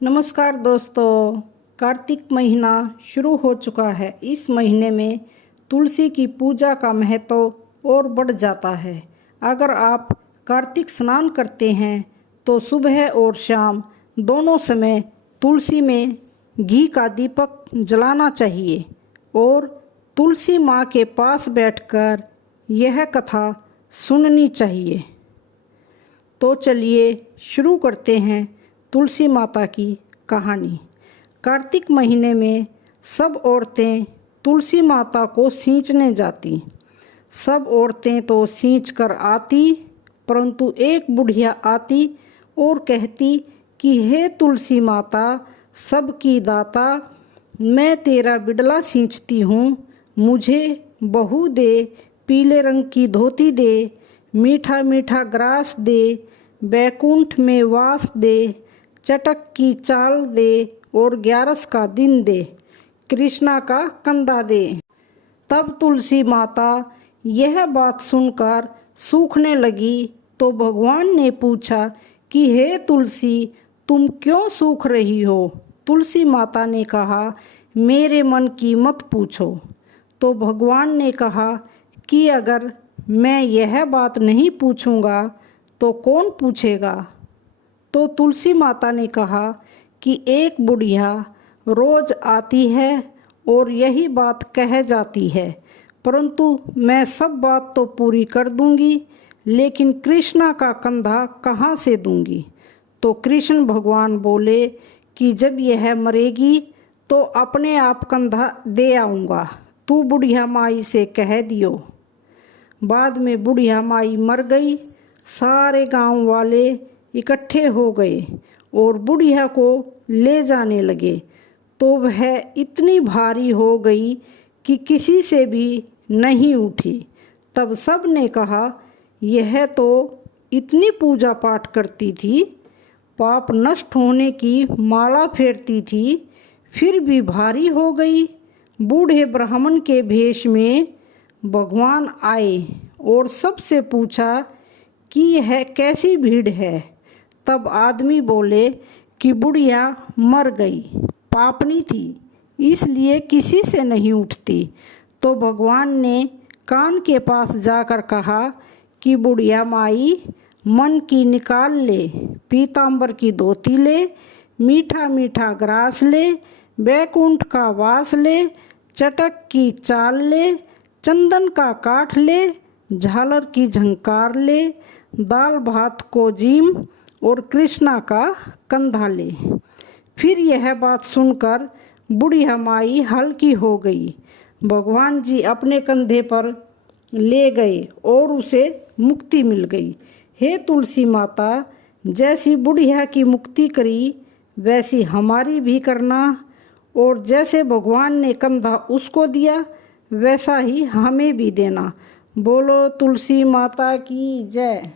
नमस्कार दोस्तों, कार्तिक महीना शुरू हो चुका है। इस महीने में तुलसी की पूजा का महत्व और बढ़ जाता है। अगर आप कार्तिक स्नान करते हैं तो सुबह और शाम दोनों समय तुलसी में घी का दीपक जलाना चाहिए और तुलसी माँ के पास बैठकर यह कथा सुननी चाहिए। तो चलिए शुरू करते हैं तुलसी माता की कहानी। कार्तिक महीने में सब औरतें तुलसी माता को सींचने जाती। सब औरतें तो सींच कर आती, परंतु एक बुढ़िया आती और कहती कि हे तुलसी माता, सबकी दाता, मैं तेरा बिडला सींचती हूँ, मुझे बहू दे, पीले रंग की धोती दे, मीठा मीठा ग्रास दे, बैकुंठ में वास दे, चटक की चाल दे और 11 का दिन दे, कृष्णा का कंधा दे। तब तुलसी माता यह बात सुनकर सूखने लगी तो भगवान ने पूछा कि हे तुलसी, तुम क्यों सूख रही हो? तुलसी माता ने कहा, मेरे मन की मत पूछो। तो भगवान ने कहा कि अगर मैं यह बात नहीं पूछूंगा तो कौन पूछेगा? तो तुलसी माता ने कहा कि एक बुढ़िया रोज आती है और यही बात कह जाती है, परंतु मैं सब बात तो पूरी कर दूंगी, लेकिन कृष्णा का कंधा कहाँ से दूंगी? तो कृष्ण भगवान बोले कि जब यह मरेगी तो अपने आप कंधा दे आऊँगा, तू बुढ़िया माई से कह दियो। बाद में बुढ़िया माई मर गई। सारे गांव वाले इकट्ठे हो गए और बुढ़िया को ले जाने लगे तो वह इतनी भारी हो गई कि किसी से भी नहीं उठी। तब सब ने कहा, यह तो इतनी पूजा पाठ करती थी, पाप नष्ट होने की माला फेरती थी, फिर भी भारी हो गई। बूढ़े ब्राह्मण के भेष में भगवान आए और सबसे पूछा कि यह कैसी भीड़ है? तब आदमी बोले कि बुढ़िया मर गई, पापनी थी, इसलिए किसी से नहीं उठती। तो भगवान ने कान के पास जाकर कहा कि बुढ़िया माई, मन की निकाल ले, पीतांबर की धोती ले, मीठा मीठा ग्रास ले, बैकुंठ का वास ले, चटक की चाल ले, चंदन का काठ ले, झालर की झंकार ले, दाल भात को जीम और कृष्णा का कंधा ले। फिर यह बात सुनकर बुढ़िया माई हल्की हो गई। भगवान जी अपने कंधे पर ले गए और उसे मुक्ति मिल गई। हे तुलसी माता, जैसी बुढ़िया की मुक्ति करी वैसी हमारी भी करना, और जैसे भगवान ने कंधा उसको दिया वैसा ही हमें भी देना। बोलो तुलसी माता की जय।